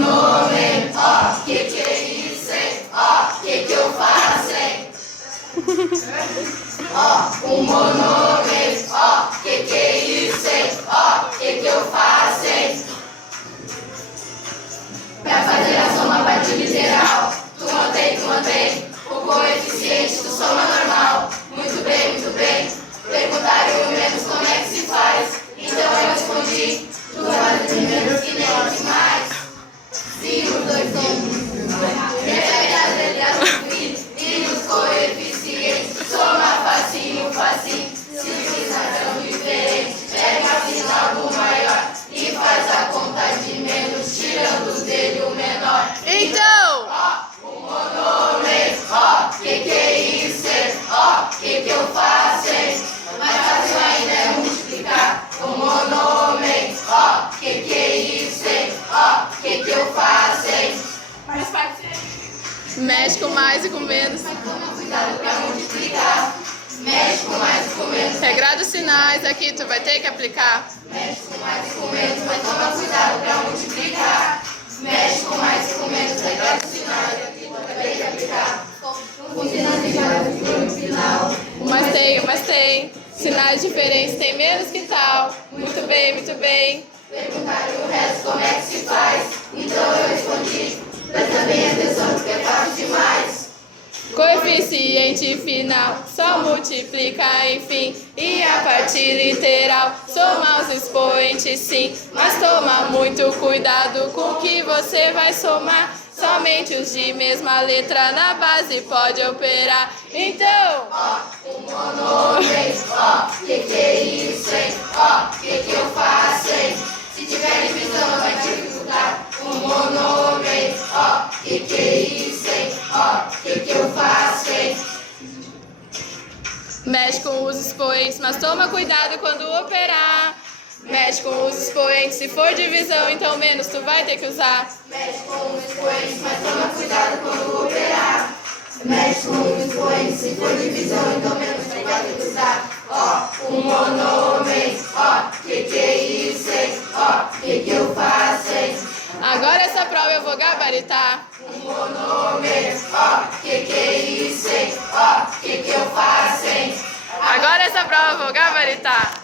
monômen, ó, que é isso, hein? Ó, que eu faço, hein? Ó, monômen, ó, que é isso, hein? Ó, que eu faço, hein? Pra fazer a soma a parte literal, tu mantém o coeficiente do soma normal. Muito bem. Perguntaram menos como é que se faz, então eu respondi, tu vai fazer menos que nem os demais. 5, 2, 1. Repete as letras e os coeficientes, soma facinho. Se precisar são diferentes, pega a final do maior e faz a conta de menos, tirando dele o menor. Então, Ó, o monômen, ó, que é isso, hein? Ó, que eu faço, hein? Mais fácil ainda é multiplicar. O monômen, ó, que é isso, hein? Ó, que eu faço, hein? Mais fácil. mexe com mais e com menos. Mas toma cuidado pra multiplicar. Mexe com mais e com menos. Regra dos sinais aqui, tu vai ter que aplicar. Mexe com mais e com menos, mas toma cuidado pra multiplicar. Mexe com mais e com menos, regra dos sinais aqui, tu vai ter que aplicar. Os sinais iguais no final. Mas tem. Sinais diferentes tem menos que tal. Muito bem. Perguntaram o resto como é que se faz, então eu respondi, presta bem atenção porque é fácil demais. Coeficiente final, só multiplica, enfim. E a parte literal, soma os expoentes, sim. Mas toma muito cuidado com o que você vai somar. Somente os de mesma letra na base pode operar. Então, Ó, o monômen, ó, que é isso, hein? Ó, que eu faço, hein? Se tiver divisão não vai dificultar. O monômen, ó, que é isso, hein? Ó, que eu faço, hein? mexe com os expoentes, mas toma cuidado quando operar. Mexe com os expoentes, se for divisão, então menos tu vai ter que usar. Mexe com os expoentes, mas toma cuidado quando operar. Mexe com os expoentes, se for divisão, então menos tu vai ter que usar. Ó, o monômen, ó, que é isso, hein? Ó, que eu faço, hein? Agora essa prova eu vou gabaritar. O monômen, ó, que é isso, hein? Ó, que eu faço, hein? Agora essa prova eu vou gabaritar.